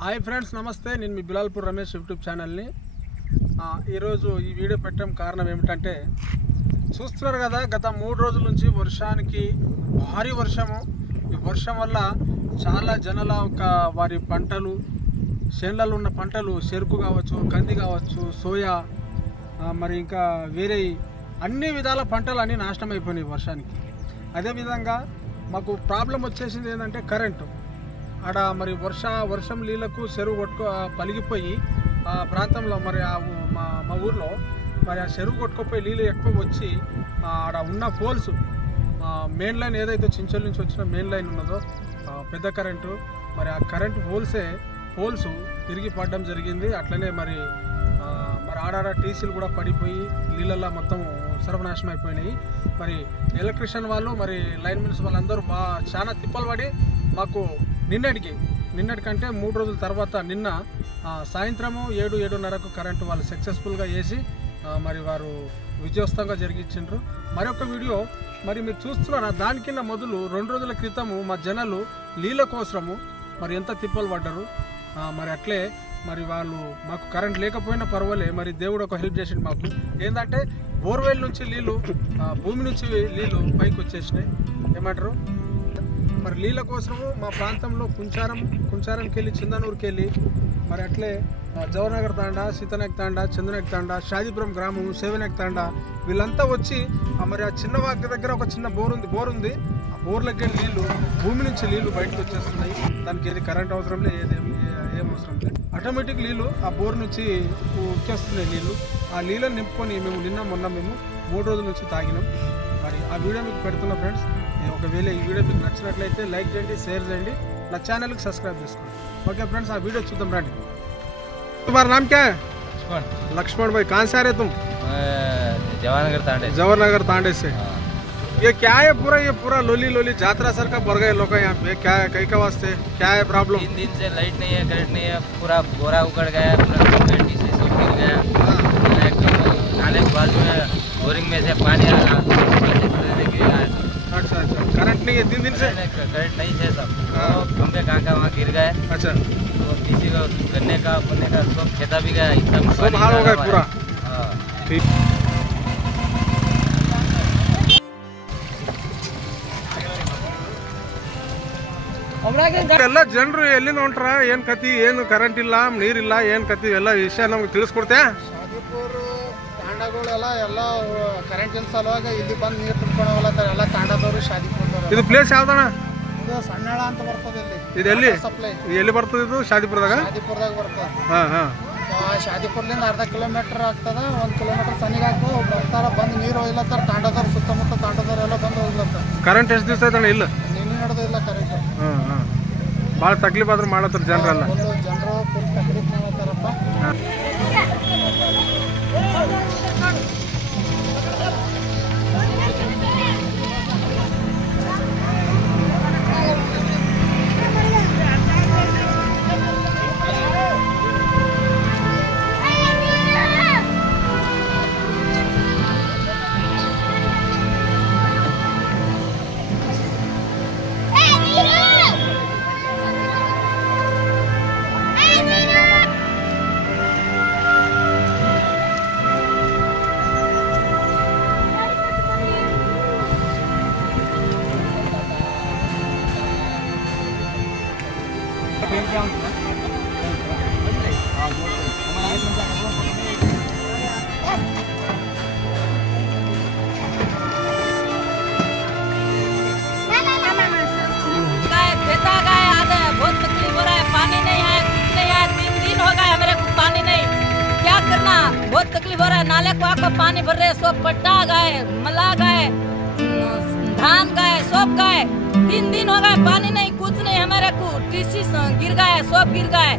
Hi friends, నమస్తే. నేను మీ Bilalpur Ramesh YouTube ఛానల్ని. ఈరోజు ఈ వీడియో పెట్టడం కారణం ఏమిటంటే, చూస్తున్నారు కదా, గత 3 రోజుల నుంచి వర్షానికి భారీ వర్షము. ఈ వర్షం వల్ల చాలా జనాల వారి పంటలు, చేనులలో ఉన్న పంటలు, చెరుకు కావచ్చు, కంది కావచ్చు, సోయా, మరి ఇంకా వేరే అన్ని విధాల పంటలు అన్నీ నాశనం అయిపోయినాయి వర్షానికి. అదేవిధంగా మాకు ప్రాబ్లం వచ్చేసింది ఏంటంటే కరెంటు. ఆడ మరి వర్షం నీళ్ళకు చెరువు పలిగిపోయి ఆ ప్రాంతంలో మరి మా ఊర్లో మరి ఆ చెరువు కొట్టుకుపోయి నీళ్ళు ఎక్కువ వచ్చి ఆడ ఉన్న పోల్స్, మెయిన్ లైన్ ఏదైతే చించల్ నుంచి వచ్చిన మెయిన్ లైన్ ఉన్నదో పెద్ద కరెంటు, మరి ఆ కరెంటు పోల్స్ తిరిగి పడడం జరిగింది. అట్లనే మరి ఆడాడ టీసీలు కూడా పడిపోయి నీళ్ళల్లో మొత్తం సర్వనాశనం అయిపోయినాయి. మరి ఎలక్ట్రీషియన్ వాళ్ళు, మరి లైన్ మెన్స్ వాళ్ళందరూ చాలా తిప్పలు పడి మాకు నిన్నటికంటే 3 రోజుల తర్వాత నిన్న సాయంత్రము 7-7:30కు కరెంటు వాళ్ళు సక్సెస్ఫుల్గా వేసి మరి వారు విజయవంతంగా జరిగించారు. మరొక వీడియో మరి మీరు చూస్తున్నారా, దానికిన్న మొదలు 2 రోజుల క్రితము మా జనాలు నీళ్ళ కోసము మరి ఎంత తిప్పలు పడ్డారు. మరి అట్లే మరి వాళ్ళు మాకు కరెంట్ లేకపోయినా పర్వాలే, మరి దేవుడు ఒక హెల్ప్ చేసిండు మాకు. ఏంటంటే బోర్వెల్ నుంచి నీళ్ళు, భూమి నుంచి నీళ్ళు పైకి వచ్చేసినాయి. ఏమంటారు, మరి నీళ్ళ కోసము మా ప్రాంతంలో కుంచారంకి వెళ్ళి, చిందనూరుకి వెళ్ళి, మరి అట్లే జవహర్నగర్ తాండా, సీతనాయక్ తాండా, చంద్రనాయక్ తాండా, షాదీపురం గ్రామం, సేవనాయక్ తాండా, వీళ్ళంతా వచ్చి మరి ఆ చిన్న వాకి దగ్గర ఒక చిన్న బోర్ ఉంది. ఆ బోర్లకి నీళ్లు, భూమి నుంచి నీళ్లు బయటకు వచ్చేస్తున్నాయి. దానికి ఏది కరెంట్ అవసరం లేదు, ఏం అవసరం లేదు. ఆటోమేటిక్ నీళ్లు ఆ బోర్ నుంచి ఉక్కేస్తున్నాయి నీళ్లు. ఆ నీళ్ళని నింపుకొని మేము మొన్న 3 రోజుల నుంచి తాగినాం. మరి ఆ వీడియో మీకు పెడుతున్నా ఫ్రెండ్స్. ఒకవేళ ఈ వీడియో మీకు నచ్చినట్లయితే లైక్ చేయండి, షేర్ చేయండి, నా ఛానల్కి సబ్స్క్రైబ్ చేసుకోండి. ఓకే फ्रेंड्स, आ वीडियो చూద్దాం రండి. तुम्हारा नाम क्या है? लक्ष्मण भाई, कहाँ से आ रहे तुम? जवाहरनगर तांडे से। ये क्या है पूरा लोली जात्रा सर का भर गए लोग यहाँ पे, क्या है, कई का वास्ते क्या है प्रॉब्लम? 3 दिन से लाइट नहीं है, करंट नहीं है, पूरा बोरा उगड़ गया, पूरा टीसी सब गिर गया। नाले के बाजू में बोरिंग में से पानी आ रहा। अच्छा, करंट नहीं है 3 दिन से? करंट नहीं है सब, खंबे कहाँ वहाँ गिर गए। अच्छा, तो किसी को गन्ने का सब खेता भी गया, इतना सब हाल हो गया पूरा। ठीक, ಎಲ್ಲ ಜನರು ಎಲ್ಲಿಂದ ಹೊಂಟ್ರ, ಏನ್ ಕತಿ, ಏನು ಕರೆಂಟ್ ಇಲ್ಲ, ನೀರಿಲ್ಲ, ಏನ್ ಕತಿ, ಎಲ್ಲ ವಿಷಯ ನಮ್ಗೆ ತಿಳಿಸ್ಕೊಡ್ತೆ. ಶಾದಿಪುರ ತಾಂಡಗಳೆಲ್ಲ ಎಲ್ಲ ಕರೆಂಟ್ ಇನ್ ಸಲುವಾಗಿ ಇಲ್ಲಿ ಬಂದು ನೀರು ತುಂಬ್ಕೊಳ್ಳೋಲ್ಲ ಎಲ್ಲ ತಾಂಡದವರು, ಶಾದಿಪುರದವರು. ಇದು ಪ್ಲೇಸ್ ಯಾವ್ದಣ್ಣ? ಇದು ಸಣ್ಣಳ ಅಂತ ಬರ್ತದೆ ಇಲ್ಲಿ. ಇದು ಎಲ್ಲಿ ಸಪ್ಲೈ ಎಲ್ಲಿ ಬರ್ತದೆ? ಇದು ಶಾದಿಪುರದಾಗ ಬರ್ತದೆ. ಶಾದಿಪುರದಿಂದ ಅರ್ಧ ಕಿಲೋಮೀಟರ್ ಆಗ್ತದ, 1 ಕಿಲೋಮೀಟರ್ ಸನಿಗೆ ಆಗ್ತದೆ. ಬರ್ತಾರ, ಬಂದು ನೀರು ಹೋಗ್ಲತ್ತಾರ, ತಾಂಡದವ್ರು ಸುತ್ತಮುತ್ತ ತಾಂಡದವ್ರು ಎಲ್ಲ ಬಂದು ಹೋಗ್ಲತ್ತಾರ. ಕರೆಂಟ್ ಎಷ್ಟು ದಿವಸ ಆಯ್ತಣ್ಣ? ಇಲ್ಲ, ನಿನ್ನೆ ನಡೆದಿಲ್ಲ ಕರೆಂಟ್. ಭಾಳ ತಕ್ಲೀಫ್ ಆದ್ರೂ ಮಾಡತ್ತಾರ ಜನರೆಲ್ಲ. ಜನರು ಫುಲ್ ತಕ್ಲೀಫ್ ಮಾಡ್ತಾರಪ್ಪ. बहुत तकलीफ हो रहा है, पानी नहीं है, कुछ नहीं है। 3 दिन हो गए मेरे को पानी नहीं, क्या करना, बहुत तकलीफ हो रहा है। नाले को आकर पानी भर रहे, सब पट्टा गए, मला गए, धान गए, सब गए। 3 दिन हो गए पानी नहीं, कुछ नहीं है मेरे को। टीसी गिर गए, सब गिर गए।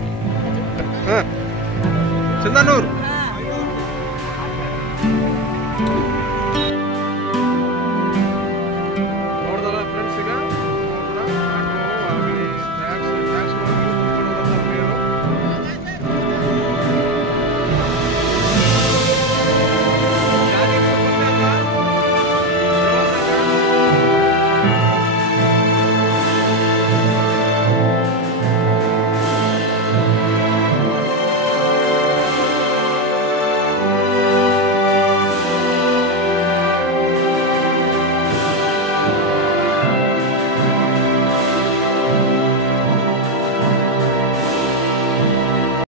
चंदनूर